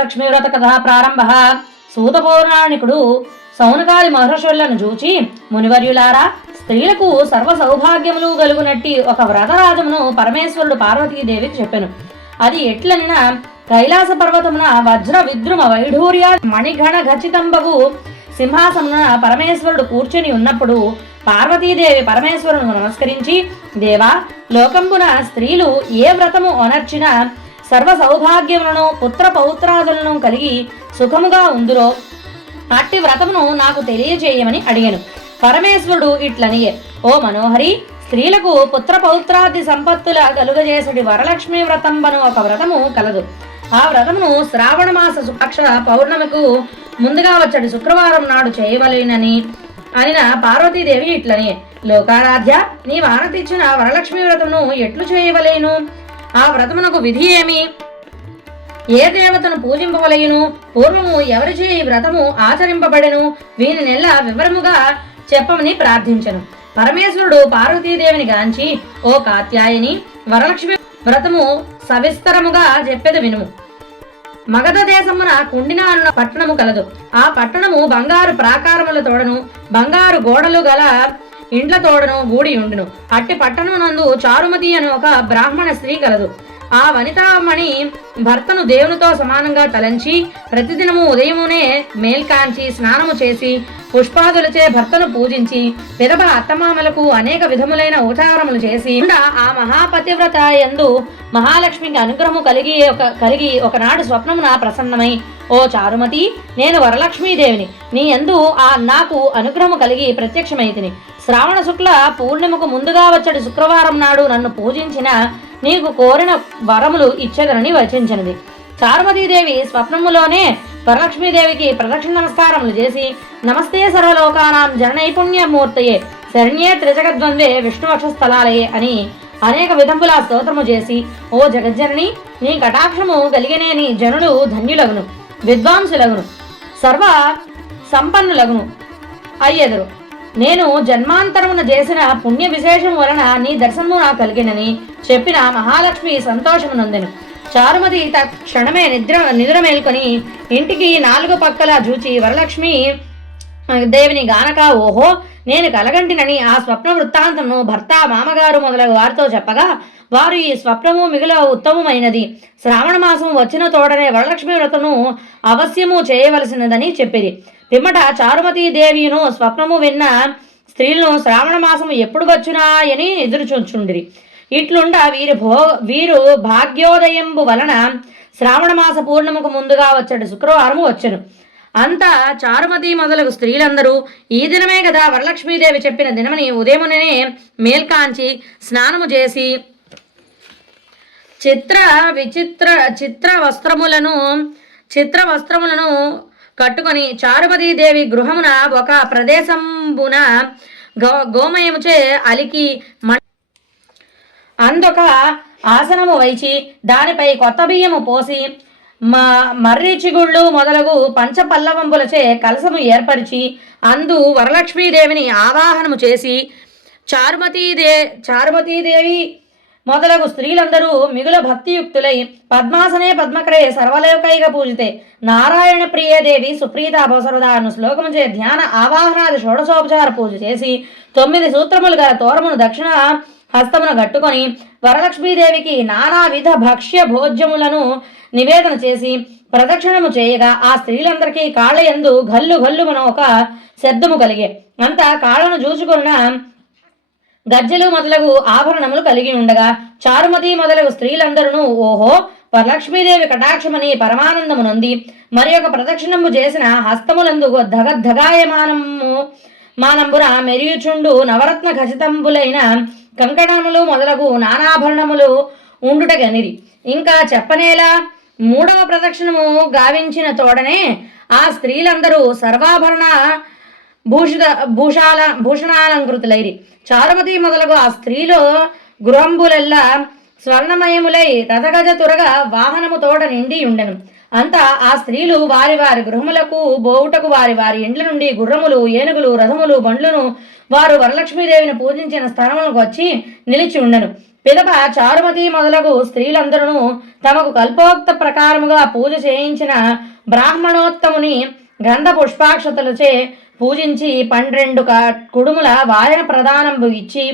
లక్ష్మీ వ్రత కథ ప్రారంభ. సూత పౌరాణికుడు సౌనకాది మహర్షులను చూచి, మునివర్యులారా, స్త్రీలకు సర్వ సౌభాగ్యములు గలుగునట్టి ఒక వ్రతరాజమును పరమేశ్వరుడు పార్వతీదేవికి చెప్పెను. అది ఎట్లనిన, కైలాస పర్వతమున వజ్ర విద్రుమ వైఢూర్య మణిగణ ఖచ్చితంబగు సింహాసమున పరమేశ్వరుడు కూర్చుని ఉన్నప్పుడు పార్వతీదేవి పరమేశ్వరును నమస్కరించి, దేవా, లోకంబున స్త్రీలు ఏ వ్రతము అనర్చినా సర్వ సౌభాగ్యములను పుత్ర పౌత్రాదులను కలిగి సుఖముగా ఉందురో అట్టి వ్రతమును నాకు తెలియజేయమని అడిగాను. పరమేశ్వరుడు ఇట్లనియే, ఓ మనోహరి, స్త్రీలకు పుత్ర పౌత్రాది సంపత్తుల కలుగజేసటి వరలక్ష్మీ వ్రతంబను ఒక వ్రతము కలదు. ఆ వ్రతమును శ్రావణ మాస శుక్ల పౌర్ణమికు ముందుగా వచ్చడి శుక్రవారం నాడు చేయవలేనని అనిన పార్వతీదేవి ఇట్లని, లోకారాధ్య, నీ వానతిచ్చిన వరలక్ష్మీ వ్రతమును ఎట్లు చేయవలేను? ఆ వ్రతమునకు విధి ఏమి? ఏ దేవతను పూజింపవలయును? పూర్వము ఎవరిచే ఈ వ్రతము ఆచరింపబడెను? వీని నెల వివరముగా చెప్పమని ప్రార్థించను. పరమేశ్వరుడు పార్వతీదేవిని గాంచి, ఓ కాత్యాయని, వరలక్ష్మి వ్రతము సవిస్తరముగా చెప్పెద వినుము. మగధ దేశమున కుండిన అన్న పట్టణము కలదు. ఆ పట్టణము బంగారు ప్రాకారముల తోడను బంగారు గోడలు గల ఇండ్ల తోడను గూడి ఉండును. అట్టి పట్టణమునందు చారుమతి అని ఒక బ్రాహ్మణ స్త్రీ కలదు. ఆ వనితామణి భర్తను దేవునితో సమానంగా తలంచి ప్రతిదినము ఉదయమునే మేల్కాంచి స్నానము చేసి పుష్పాదులచే భర్తను పూజించి పిదప అత్తమామలకు అనేక విధములైన ఉపచారములు చేసి ఆ మహాపతివ్రత యందు మహాలక్ష్మికి అనుగ్రహము కలిగి ఒకనాడు స్వప్నమున ప్రసన్నమై, ఓ చారుమతి, నేను వరలక్ష్మీదేవిని. నీ యందు నాకు అనుగ్రహము కలిగి ప్రత్యక్షమైతిని. శ్రావణ శుక్ల పూర్ణిమకు ముందుగా వచ్చడి శుక్రవారం నాడు నన్ను పూజించిన నీకు కోరిన వరములు ఇచ్చేదనని వచించినది. చారుమతీదేవి స్వప్నములోనే వరలక్ష్మీదేవికి ప్రదక్షిణ నమస్కారములు చేసి, నమస్తే సర్వలోకానాం జననైపుణ్యమూర్తయే శరణ్యే త్రిజగద్వందే విష్ణువక్షస్థలాలయే అని అనేక విధముల స్తోత్రము చేసి, ఓ జగజ్జనని, నీ కటాక్షము కలిగినేని జనులు ధన్యులగును, విద్వాంసులగును, సర్వ సంపన్నులగును అయ్యెదరు. నేను జన్మాంతరమున చేసిన పుణ్య విశేషం వలన నీ దర్శనము నాకు కలిగినని చెప్పిన మహాలక్ష్మి సంతోషమునందెను. చారుమతి క్షణమే నిద్ర మేల్కొని ఇంటికి నాలుగు పక్కల చూచి వరలక్ష్మి దేవిని గానక, ఓహో, నేను కలగంటినని ఆ స్వప్న వృత్తాంతమును భర్త, మామగారు మొదలగు వారితో చెప్పగా, వారు ఈ స్వప్నము మిగుల ఉత్తమమైనది, శ్రావణ మాసం వచ్చిన తోడనే వరలక్ష్మి వ్రతను అవశ్యము చేయవలసినదని చెప్పిరి. పిమ్మట చారుమతీదేవియును స్వప్నము విన్న స్త్రీలను శ్రావణ మాసము ఎప్పుడు వచ్చునా అని ఎదురుచూచుండిరి. ఇట్లుండ వీరు భాగ్యోదయంబు వలన శ్రావణ మాస పూర్ణముకు ముందుగా వచ్చేటి శుక్రవారము వచ్చెను. అంతా చారుమతి మొదలగు స్త్రీలందరూ ఈ దినమే కదా వరలక్ష్మీదేవి చెప్పిన దినమని ఉదయమునే మేల్కాంచి స్నానము చేసి చిత్ర వస్త్రములను కట్టుకొని చారుమతీదేవి గృహమున ఒక ప్రదేశంబున గోమయముచే అలికి అందొక ఆసనము వైచి దానిపై కొత్త బియ్యము పోసి మర్రి చిగుళ్ళు మొదలగు పంచపల్లవంబులచే కలసము ఏర్పరిచి అందు వరలక్ష్మీదేవిని ఆవాహనము చేసి చారుమతీదేవి మొదలగు స్త్రీలందరూ మిగుల భక్తియుక్తులై పద్మాసనే పద్మకరే సర్వలోకైక పూజితే నారాయణ ప్రియదేవి సుప్రీత భవసరదా అను శ్లోకముచే ధ్యాన ఆవాహనాది షోడశోపచార పూజ చేసి 9 సూత్రములు గల తోరమును దక్షిణ హస్తమును గట్టుకొని వరలక్ష్మీదేవికి నానావిధ భక్ష్య భోజ్యములను నివేదన చేసి ప్రదక్షిణము చేయగా ఆ స్త్రీలందరికీ కాళ్ళ యందు గల్లు గల్లుమన ఒక శబ్దము కలిగే. అంతా కాళ్ళను చూచుకున్న గజ్జలు మొదలగు ఆభరణములు కలిగి ఉండగా చారుమతి మొదలగు స్త్రీలందరూ, ఓహో, వరలక్ష్మీదేవి కటాక్షమని పరమానందము నొంది మరి ఒక ప్రదక్షిణము చేసిన హస్తములందు మానంబున మెరియుచుండు నవరత్న ఖచ్చితంబులైన కంకణములు మొదలగు నానాభరణములు ఉండుటగనిరి. ఇంకా చెప్పనేలా 3వ ప్రదక్షిణము గావించిన తోడనే ఆ స్త్రీలందరూ సర్వాభరణ భూషణాలంకృతులైరి. చారుమతి మొదలగు ఆ స్త్రీలు గృహంబులెల్లా స్వర్ణమయములై రథగజ తురగ వాహనము తోడ నిండి ఉండెను. అంతా ఆ స్త్రీలు వారి వారి గృహములకు బోవుటకు వారి వారి ఇండ్ల నుండి గుర్రములు, ఏనుగులు, రథములు, బండ్లను వారు వరలక్ష్మీదేవిని పూజించిన స్థలములకు వచ్చి నిలిచి ఉండెను. పిదప చారుమతి మొదలగు స్త్రీలందరూ తమకు కల్పోక్త ప్రకారముగా పూజ చేయించిన బ్రాహ్మణోత్తముని గంధ పుష్పాక్షతలచే పూజించి 12 కుడుముల వాయన ప్రదానంబు ఇచ్చి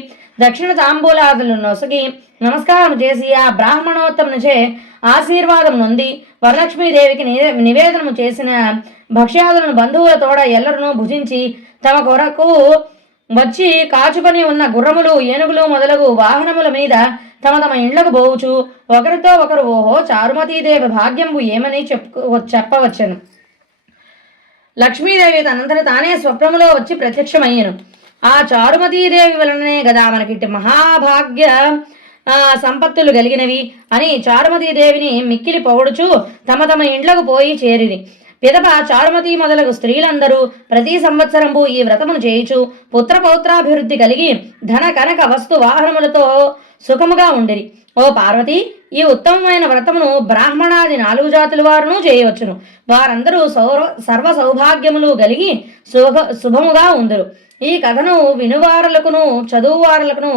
దక్షిణ తాంబూలాదులు నొసగి నమస్కారం చేసి ఆ బ్రాహ్మణోత్తమునిచే ఆశీర్వాదం నొంది వరలక్ష్మీదేవికి నివేదనము చేసిన భక్ష్యాదులను బంధువుల తోడ ఎల్లరూ భుజించి తమ కొరకు వచ్చి కాచుకొని ఉన్న గుర్రములు ఏనుగులు మొదలగు వాహనముల మీద తమ తమ ఇండ్లకు పోవుచు ఒకరితో ఒకరు ఓహో చారుమతీదేవి భాగ్యంబు ఏమని చెప్పవచ్చును. లక్ష్మీదేవి తనంతట తానే స్వప్నములో వచ్చి ప్రత్యక్షమయ్యను. ఆ చారుమతీదేవి వలననే గదా మనకిట్టి మహాభాగ్య సంపత్తులు కలిగినవి అని చారుమతీదేవిని మిక్కిలి పొగడుచు తమ తమ ఇండ్లకు పోయి చేరిరి. పిదప చారుమతి మొదలగు స్త్రీలందరూ ప్రతి సంవత్సరంబు ఈ వ్రతమును చేయుచు పుత్రపౌత్రాభివృద్ధి కలిగి ధన కనక వస్తు వాహనములతో సుఖముగా ఉండిరి. ఓ పార్వతి, ఈ ఉత్తమమైన వ్రతమును బ్రాహ్మణాది 4 జాతుల వారును చేయవచ్చును. వారందరూ సర్వ సౌభాగ్యములు కలిగి శుభముగా ఉందరు. ఈ కథను వినువారులకును చదువువారులకును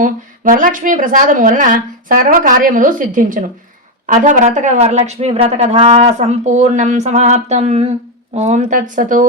వరలక్ష్మీ ప్రసాదము వలన సర్వకార్యములు సిద్ధించును. అథ వరలక్ష్మీ వ్రత కథా సంపూర్ణం సమాప్తం. ఓం తత్సతు.